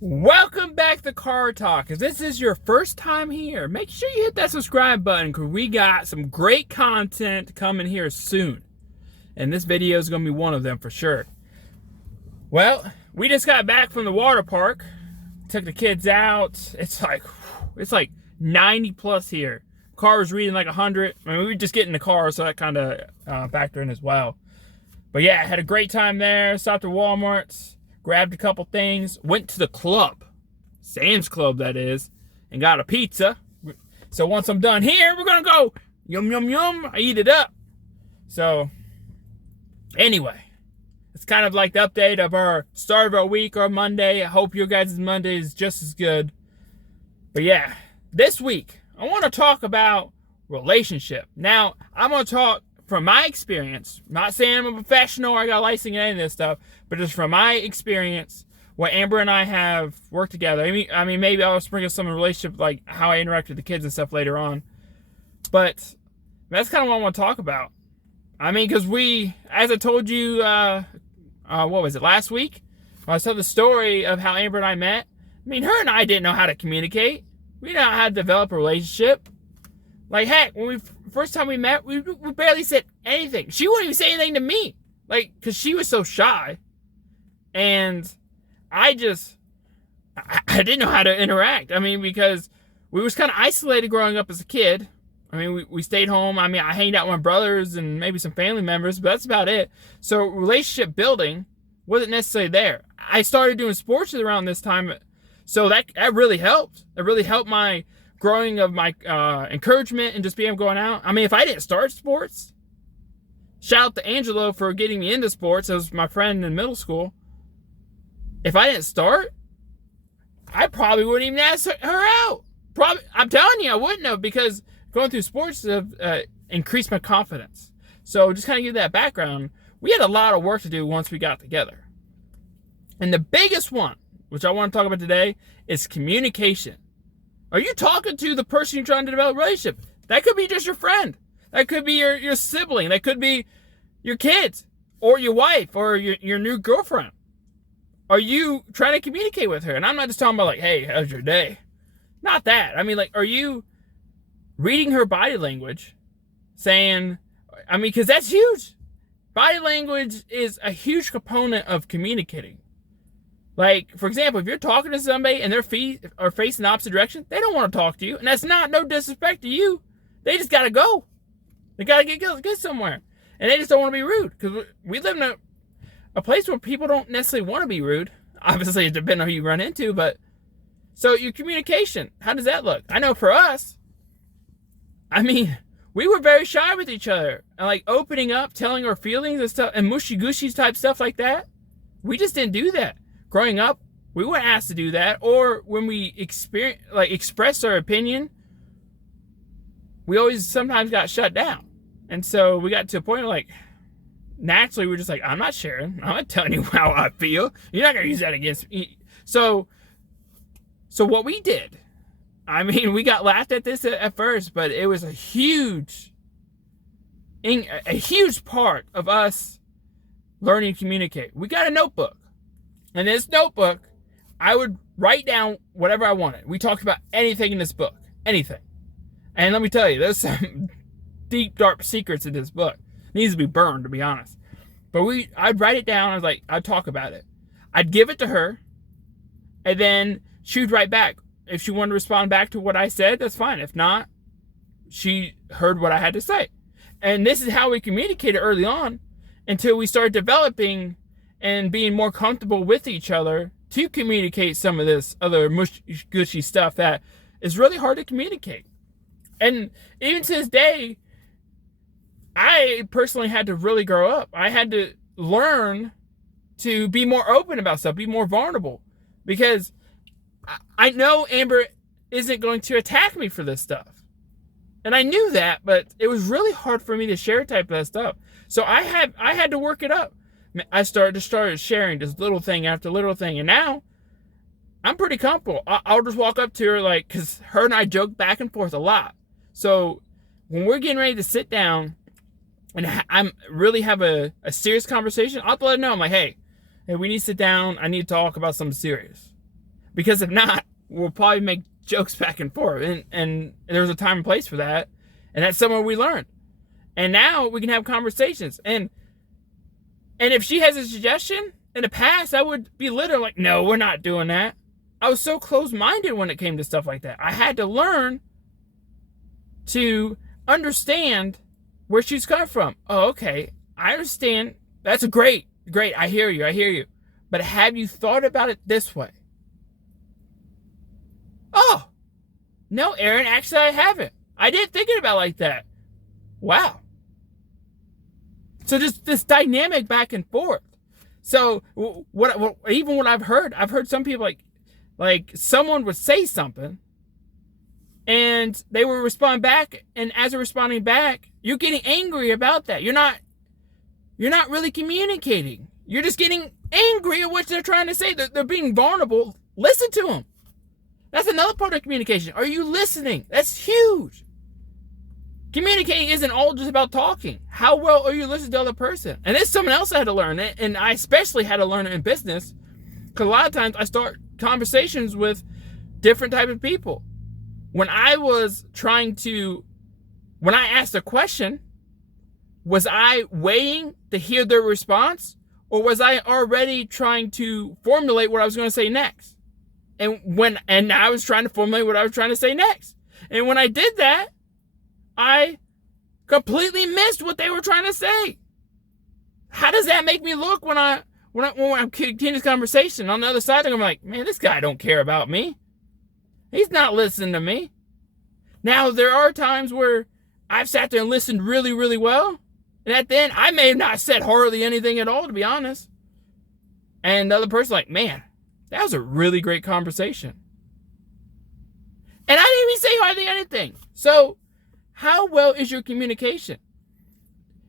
Welcome back to Car Talk. If this is your first time here, make sure you hit that subscribe button because we got some great content coming here soon. And this video is going to be one of them for sure. Well, we just got back from the water park. Took the kids out. It's like 90 plus here. Car was reading like 100. I mean, we were just getting in the car, so that kind of factored in as well. But yeah, I had a great time there. Stopped at Walmart's. Grabbed a couple things, went to the club, Sam's Club that is, and got a pizza. So once I'm done here, we're gonna go yum yum yum. I eat it up. So anyway, it's kind of like the update of our start of our week, our Monday. I hope your guys' Monday is just as good. But yeah, this week I want to talk about relationship. Now I'm gonna talk from my experience. I'm not saying I'm a professional or I got a license and any of this stuff, but just from my experience, what Amber and I have worked together. I mean, maybe I'll sprinkle some relationship, like how I interact with the kids and stuff later on. But that's kind of what I want to talk about. I mean, because as I told you, what was it, last week? When I told the story of how Amber and I met. I mean, her and I didn't know how to communicate. We didn't know how to develop a relationship. Like, heck, when first time we met, we barely said anything. She wouldn't even say anything to me. Like, because she was so shy. And I didn't know how to interact. I mean, because we was kind of isolated growing up as a kid. I mean, we stayed home. I mean, I hanged out with my brothers and maybe some family members, but that's about it. So relationship building wasn't necessarily there. I started doing sports around this time. So that really helped. It really helped my growing of my encouragement and just being able to go out. I mean, if I didn't start sports, shout out to Angelo for getting me into sports. That was my friend in middle school. If I didn't start, I probably wouldn't even ask her out. Probably, I'm telling you, I wouldn't have, because going through sports have increased my confidence. So just kind of give that background. We had a lot of work to do once we got together. And the biggest one, which I want to talk about today, is communication. Are you talking to the person you're trying to develop a relationship? That could be just your friend. That could be your sibling. That could be your kids or your wife or your new girlfriend. Are you trying to communicate with her? And I'm not just talking about like, hey, how's your day? Not that. I mean, like, are you reading her body language? Saying, I mean, because that's huge. Body language is a huge component of communicating. Like, for example, if you're talking to somebody and their feet are facing the opposite direction, they don't want to talk to you. And that's not no disrespect to you. They just got to go. They got to get somewhere. And they just don't want to be rude. Because we live in a place where people don't necessarily want to be rude. Obviously, it depends on who you run into. But so your communication, how does that look? I know for us, I mean, we were very shy with each other. And like opening up, telling our feelings and stuff, and mushy-gushy type stuff like that. We just didn't do that. Growing up, we weren't asked to do that. Or when we express our opinion, we always sometimes got shut down. And so we got to a point where, like, naturally we're just like, I'm not sharing. I'm not telling you how I feel. You're not going to use that against me. So what we did, I mean, we got laughed at this at first, but it was a huge part of us learning to communicate. We got a notebook. In this notebook, I would write down whatever I wanted. We talked about anything in this book. Anything. And let me tell you, there's some deep, dark secrets in this book. It needs to be burned, to be honest. But I'd write it down. I'd talk about it. I'd give it to her. And then she would write back. If she wanted to respond back to what I said, that's fine. If not, she heard what I had to say. And this is how we communicated early on until we started developing and being more comfortable with each other to communicate some of this other mushy-gushy stuff that is really hard to communicate. And even to this day, I personally had to really grow up. I had to learn to be more open about stuff, be more vulnerable. Because I know Amber isn't going to attack me for this stuff. And I knew that, but it was really hard for me to share type of that stuff. So I had to work it up. I started sharing this little thing after little thing. And now I'm pretty comfortable. I'll just walk up to her, like, because her and I joke back and forth a lot. So when we're getting ready to sit down and I'm really have a serious conversation, I'll let her know. I'm like, hey, we need to sit down. I need to talk about something serious. Because if not, we'll probably make jokes back and forth. And there's a time and place for that. And that's somewhere we learned. And now we can have conversations. And if she has a suggestion, in the past, I would be literally like, no, we're not doing that. I was so close-minded when it came to stuff like that. I had to learn to understand where she's coming from. Oh, okay. I understand. That's great. I hear you. But have you thought about it this way? Oh, no, Aaron, actually I haven't. I didn't think about it like that. Wow. So just this dynamic back and forth. So even what I've heard some people like someone would say something and they would respond back, and as they're responding back, you're getting angry about that. You're not really communicating. You're just getting angry at what they're trying to say. They're being vulnerable. Listen to them. That's another part of communication. Are you listening? That's huge. Communicating isn't all just about talking. How well are you listening to the other person? And it's something else I had to learn. And I especially had to learn it in business. Because a lot of times I start conversations with different type of people. When I asked a question, was I waiting to hear their response? Or was I already trying to formulate what I was going to say next? And I was trying to formulate what I was trying to say next. And when I did that, I completely missed what they were trying to say. How does that make me look when I'm continuing this conversation? On the other side, I'm like, man, this guy don't care about me. He's not listening to me. Now, there are times where I've sat there and listened really, really well. And at the end, I may have not said hardly anything at all, to be honest. And the other person's like, man, that was a really great conversation. And I didn't even say hardly anything. So, how well is your communication?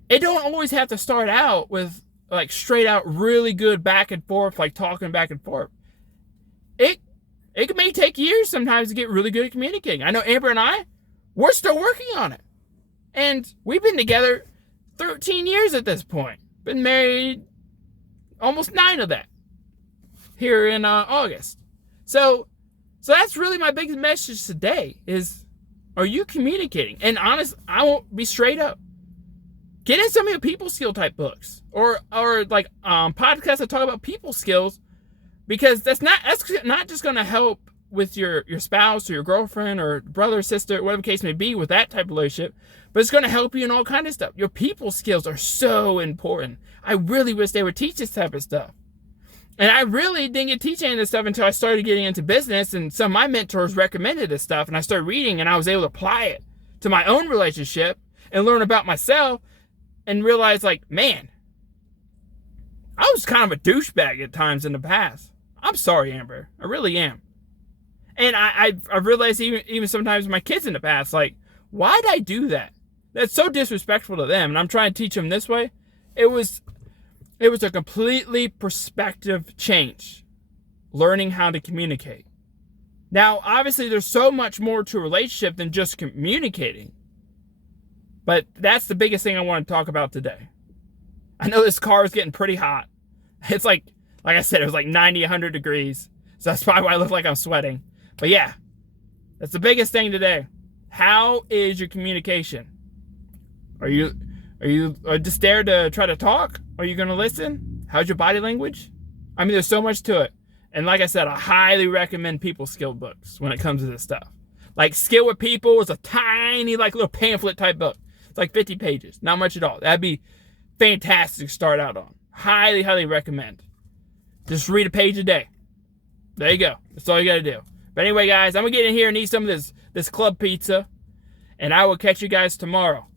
It don't always have to start out with like straight out really good back and forth, like talking back and forth. It may take years sometimes to get really good at communicating. I know Amber and we're still working on it. And we've been together 13 years at this point. Been married almost 9 of that here in August. So that's really my biggest message today is, are you communicating? And honest, I won't be straight up. Get in some of your people skill type books or like podcasts that talk about people skills, because that's not just going to help with your spouse or your girlfriend or brother or sister, whatever the case may be, with that type of relationship, but it's going to help you in all kinds of stuff. Your people skills are so important. I really wish they would teach this type of stuff. And I really didn't get teaching this stuff until I started getting into business, and some of my mentors recommended this stuff, and I started reading, and I was able to apply it to my own relationship and learn about myself and realize, like, man, I was kind of a douchebag at times in the past. I'm sorry, Amber. I really am. And I realized even sometimes with my kids in the past, like, why did I do that? That's so disrespectful to them, and I'm trying to teach them this way. It was a completely perspective change, learning how to communicate. Now, obviously, there's so much more to a relationship than just communicating. But that's the biggest thing I want to talk about today. I know this car is getting pretty hot. It's like I said, it was like 90, 100 degrees. So that's probably why I look like I'm sweating. But yeah, that's the biggest thing today. How is your communication? Are you just there to try to talk? Are you going to listen? How's your body language? I mean, there's so much to it. And like I said, I highly recommend people skill books when it comes to this stuff. Like Skill with People is a tiny, like little pamphlet type book. It's like 50 pages. Not much at all. That'd be fantastic to start out on. Highly, highly recommend. Just read a page a day. There you go. That's all you got to do. But anyway, guys, I'm going to get in here and eat some of this club pizza. And I will catch you guys tomorrow.